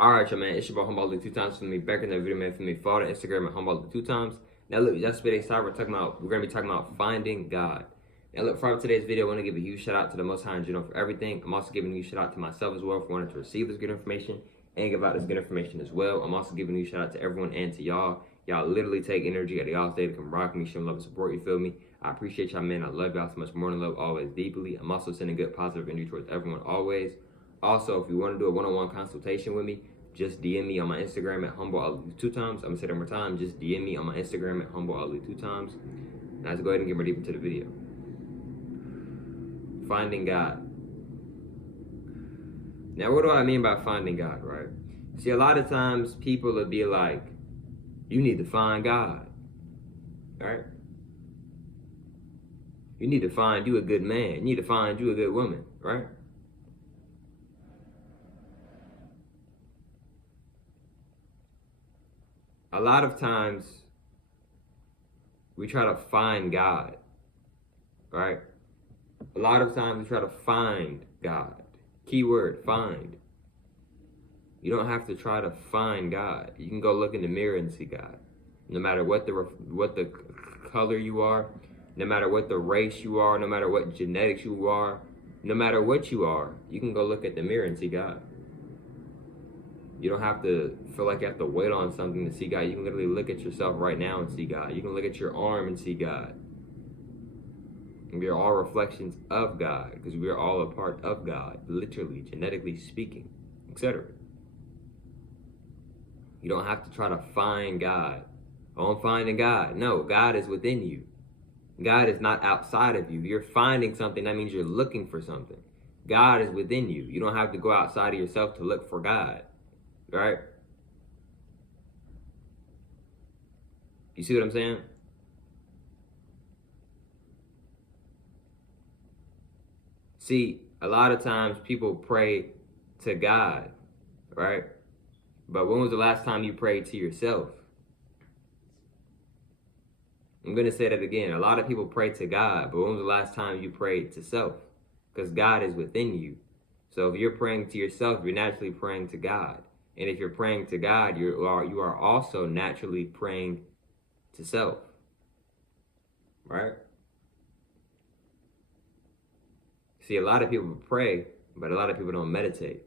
Alright, y'all, man, it's your boy Humble 2 times for me. Back in the video, man, for me. Follow the Instagram at Humble 2 times. Now, look, that's today's topic. We're gonna be talking about finding God. Now, look, for today's video, I want to give a huge shout out to the Most High in general for everything. I'm also giving you a shout out to myself as well for wanting to receive this good information and give out this good information as well. I'm also giving you a shout out to everyone and to y'all. Y'all literally take energy out of y'all's day to come rock me, show love and support. You feel me? I appreciate y'all, man. I love y'all so much more than love, always deeply. I'm also sending good, positive energy towards everyone always. Also, if you want to do a one-on-one consultation with me, just DM me on my Instagram at HumbleAli2times. I'm gonna say that one more time. Just DM me on my Instagram at HumbleAli2times. Now let's go ahead and get more deep into the video. Finding God. Now, what do I mean by finding God, right? See, a lot of times people will be like, you need to find God, right? You need to find you a good man. You need to find you a good woman, right? A lot of times we try to find God, right? A lot of times we try to find God. Keyword, find. You don't have to try to find God. You can go look in the mirror and see God. No matter what the color you are, no matter what the race you are, no matter what genetics you are, no matter what you are, you can go look at the mirror and see God. You don't have to feel like you have to wait on something to see God. You can literally look at yourself right now and see God. You can look at your arm and see God. And we are all reflections of God because we are all a part of God, literally, genetically speaking, etc. You don't have to try to find God. Oh, I'm finding God. No, God is within you. God is not outside of you. You're finding something. That means you're looking for something. God is within you. You don't have to go outside of yourself to look for God. Right? You see what I'm saying? See, a lot of times people pray to God, right? But when was the last time you prayed to yourself? I'm going to say that again. A lot of people pray to God, but when was the last time you prayed to self? Because God is within you. So if you're praying to yourself, you're naturally praying to God. And if you're praying to God, you are also naturally praying to self. Right? See, a lot of people pray, but a lot of people don't meditate.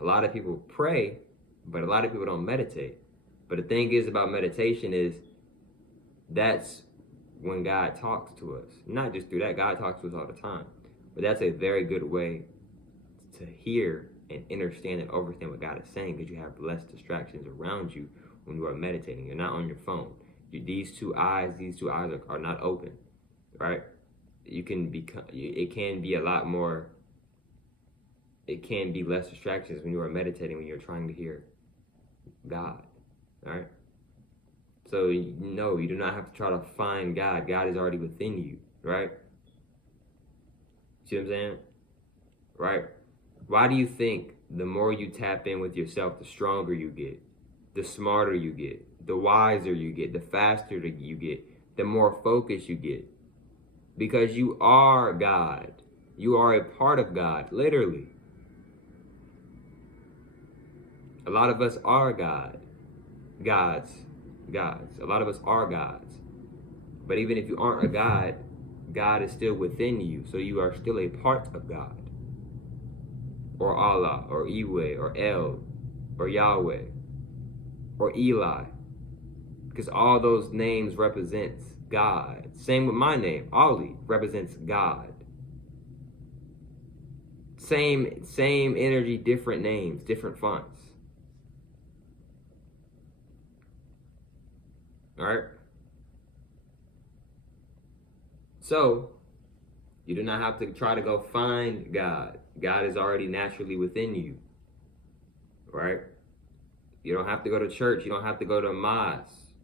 A lot of people pray, but a lot of people don't meditate. But the thing is about meditation is that's when God talks to us. Not just through that, God talks to us all the time. But that's a very good way to hear and understand and understand what God is saying, because you have less distractions around you when you are meditating. You're not on your phone. These two eyes are not open, right? It can be a lot more. It can be less distractions when you are meditating, when you're trying to hear God, all right? So no, you do not have to try to find God. God is already within you, right? See what I'm saying? Right? Why do you think the more you tap in with yourself, the stronger you get, the smarter you get, the wiser you get, the faster you get, the more focused you get? Because you are God. You are a part of God, literally. A lot of us are gods. A lot of us are gods. But even if you aren't a God, God is still within you. So you are still a part of God. Or Allah, or Iwe, or El, or Yahweh, or Eli. Because all those names represents God. Same with my name, Ali, represents God. Same energy, different names, different fonts. All right? So, you do not have to try to go find God. God is already naturally within you, right? You don't have to go to church. You don't have to go to a mosque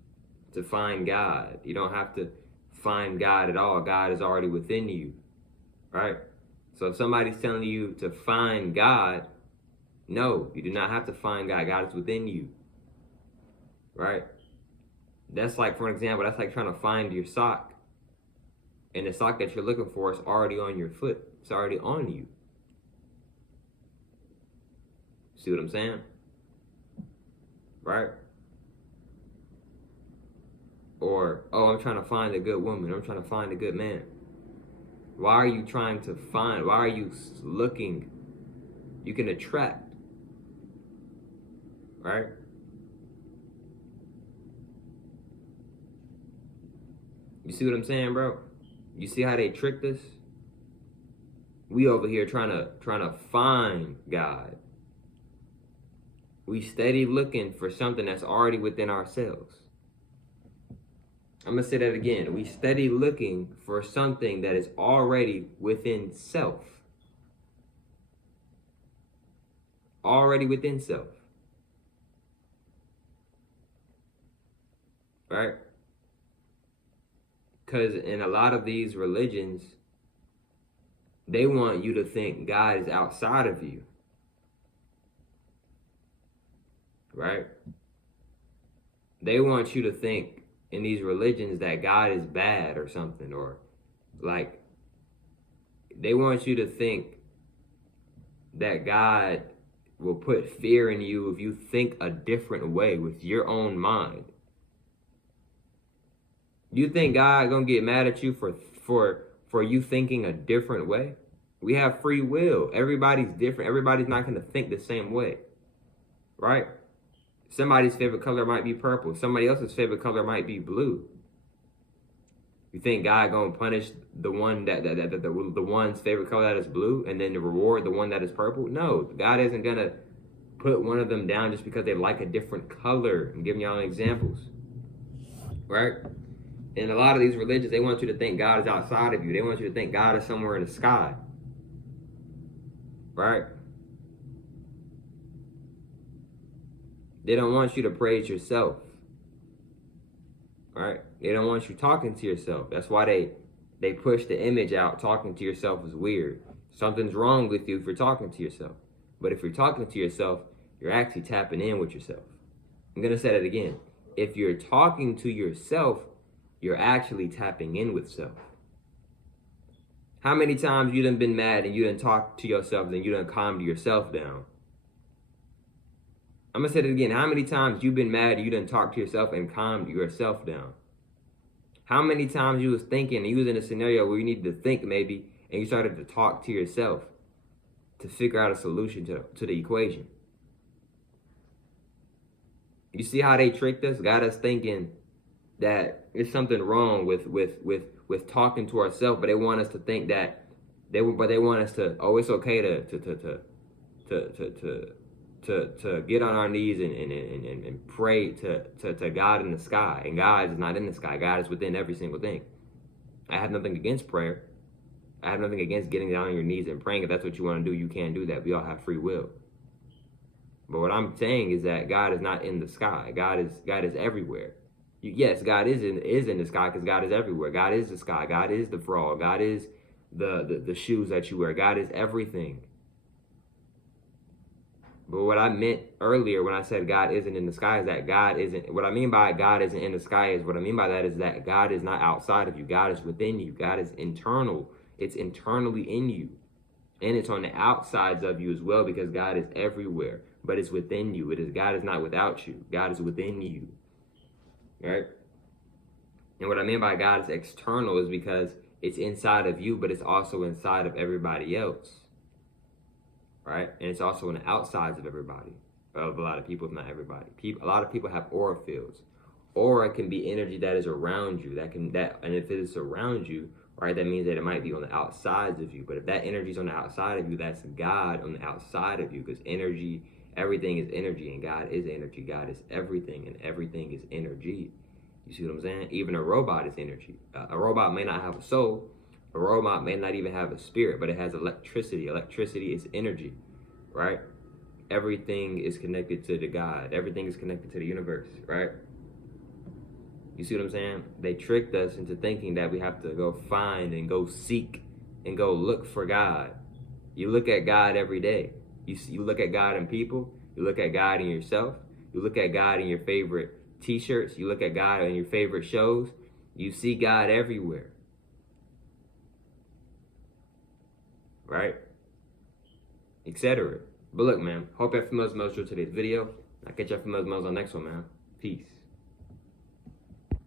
to find God. You don't have to find God at all. God is already within you, right? So if somebody's telling you to find God, no, you do not have to find God. God is within you, right? That's like, for example, that's like trying to find your sock. And the sock that you're looking for is already on your foot. It's already on you. See what I'm saying? Right? Or, oh, I'm trying to find a good woman. I'm trying to find a good man. Why are you trying to find? Why are you looking? You can attract. Right? You see what I'm saying, bro? You see how they tricked us? We over here trying to find God. We steady looking for something that's already within ourselves. I'm going to say that again. We steady looking for something that is already within self. Already within self. Right? Because in a lot of these religions, they want you to think God is outside of you. Right? They want you to think in these religions that God is bad or something, or like they want you to think that God will put fear in you if you think a different way with your own mind. You think God gonna get mad at you for you thinking a different way? We have free will. Everybody's different. Everybody's not gonna think the same way, right? Somebody's favorite color might be purple. Somebody else's favorite color might be blue. You think God gonna punish the one the one's favorite color that is blue and then reward the one that is purple? No, God isn't gonna put one of them down just because they like a different color. I'm giving y'all examples, right? In a lot of these religions, they want you to think God is outside of you. They want you to think God is somewhere in the sky, right? They don't want you to praise yourself, right? They don't want you talking to yourself. That's why they push the image out. Talking to yourself is weird. Something's wrong with you if you're talking to yourself. But if you're talking to yourself, you're actually tapping in with yourself. I'm going to say that again. If you're talking to yourself, you're actually tapping in with self. How many times you done been mad and you done talk to yourself and you done calmed yourself down? I'm going to say it again. How many times you been mad and you done talked to yourself and calmed yourself down? How many times you was thinking and you was in a scenario where you needed to think maybe and you started to talk to yourself to figure out a solution to the equation? You see how they tricked us? Got us thinking that there's something wrong with talking to ourselves, but they want us to think that they want us to, oh, it's okay to get on our knees and pray to God in the sky. And God is not in the sky. God is within every single thing. I have nothing against prayer. I have nothing against getting down on your knees and praying. If that's what you want to do, you can do that. We all have free will. But what I'm saying is that God is not in the sky. God is everywhere. Yes, God is in the sky because God is everywhere. God is the sky. God is the frog. God is the shoes that you wear. God is everything. But what I meant earlier when I said God isn't in the sky is that God isn't, what I mean by God isn't in the sky is, what I mean by that is that God is not outside of you. God is within you. God is internal. It's internally in you. And it's on the outsides of you as well because God is everywhere. But it's within you. God is not without you. God is within you. Right? And what I mean by God is external is because it's inside of you, but it's also inside of everybody else. Right? And it's also on the outsides of everybody, of a lot of people, if not everybody. A lot of people have aura fields. Aura can be energy that is around you. And if it is around you, right, that means that it might be on the outsides of you. But if that energy is on the outside of you, that's God on the outside of you. Because energy, everything is energy, and God is energy. God is everything, and everything is energy. You see what I'm saying? Even a robot is energy. A robot may not have a soul. A robot may not even have a spirit, but it has electricity. Electricity is energy, right? Everything is connected to the God. Everything is connected to the universe, right? You see what I'm saying? They tricked us into thinking that we have to go find and go seek and go look for God. You look at God every day. You look at God in people. You look at God in yourself. You look at God in your favorite t-shirts. You look at God in your favorite shows. You see God everywhere. Right? Etc. But look, man, hope y'all females to today's video. I'll catch y'all females on the next one, man. Peace.